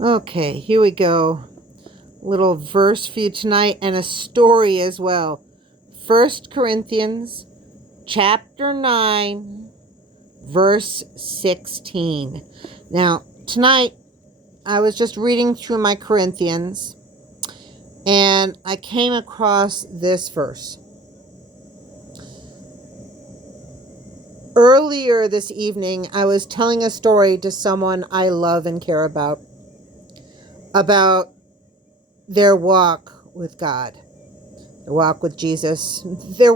Okay, here we go. Little verse for you tonight and a story as well. 1 Corinthians chapter 9, verse 16. Now, tonight I was just reading through my Corinthians and I came across this verse. Earlier this evening, I was telling a story to someone I love and care about their walk with God, their walk with Jesus, the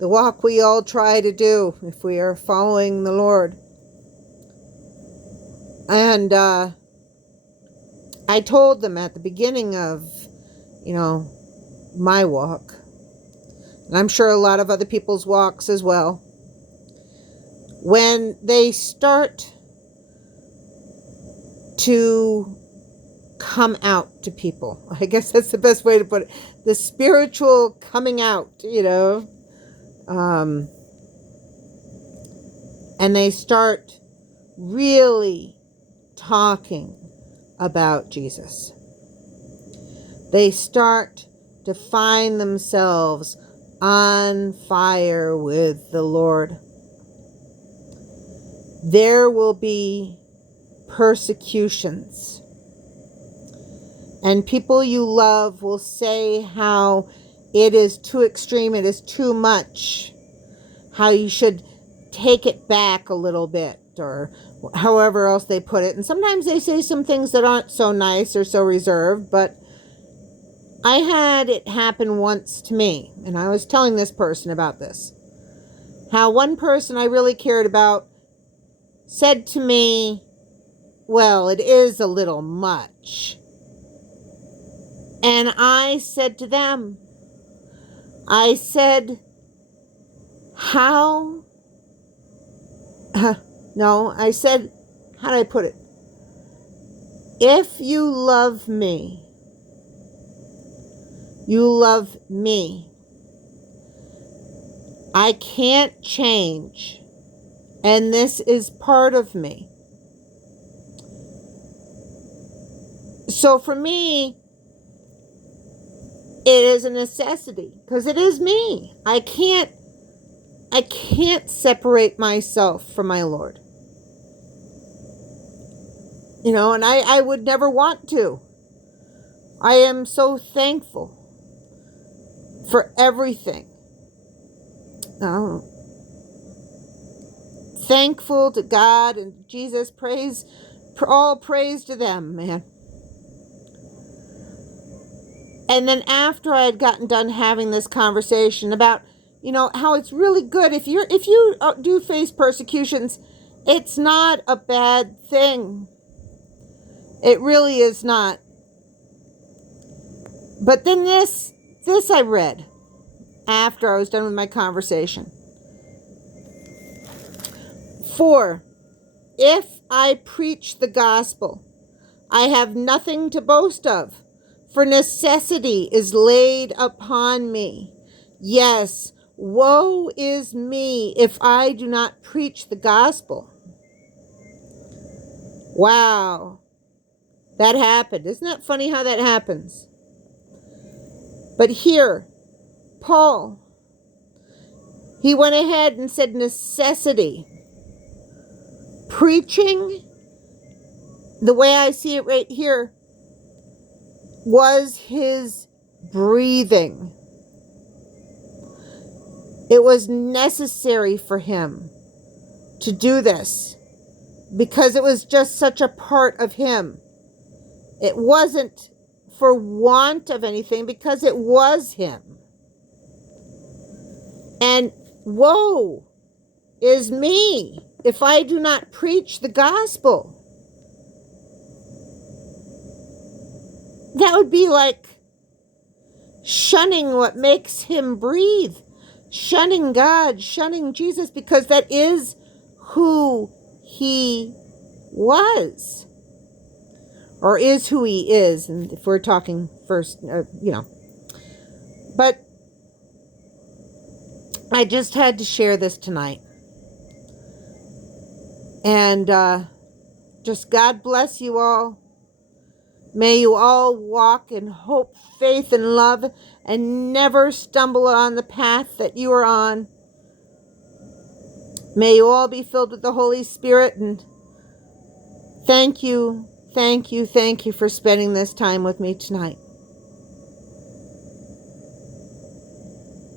walk we all try to do if we are following the Lord. And I told them at the beginning of, my walk, and I'm sure a lot of other people's walks as well, when they start to come out to people, I guess that's the best way to put it, the spiritual coming out, and they start really talking about Jesus. They start to find themselves on fire with the Lord. There will be persecutions. And people you love will say how it is too extreme, it is too much, how you should take it back a little bit, or however else they put it. And sometimes they say some things that aren't so nice or so reserved, but I had it happen once to me, and I was telling this person about this. How one person I really cared about said to me, well, it is a little much. And I said to them, I said, how did I put it? If you love me, you love me. I can't change, and this is part of me. So for me, it is a necessity, because it is me. I can't separate myself from my Lord. And I would never want to. I am so thankful for everything. Thankful to God and Jesus. All praise to them, man. And then after I had gotten done having this conversation about, how it's really good if you do face persecutions, it's not a bad thing. It really is not. But then this I read after I was done with my conversation. For if I preach the gospel, I have nothing to boast of, for necessity is laid upon me. Yes, woe is me if I do not preach the gospel. Wow. That happened. Isn't that funny how that happens? But here, Paul, he went ahead and said necessity. Preaching, the way I see it right here, was his breathing. It was necessary for him to do this because it was just such a part of him. It wasn't for want of anything, because it was him. And woe is me if I do not preach the gospel. That would be like shunning what makes him breathe, shunning God, shunning Jesus, because that is who he was, or is who he is. And if we're talking first, but I just had to share this tonight and Just God bless you all. May you all walk in hope, faith, and love, and never stumble on the path that you are on. May you all be filled with the Holy Spirit, and thank you for spending this time with me tonight.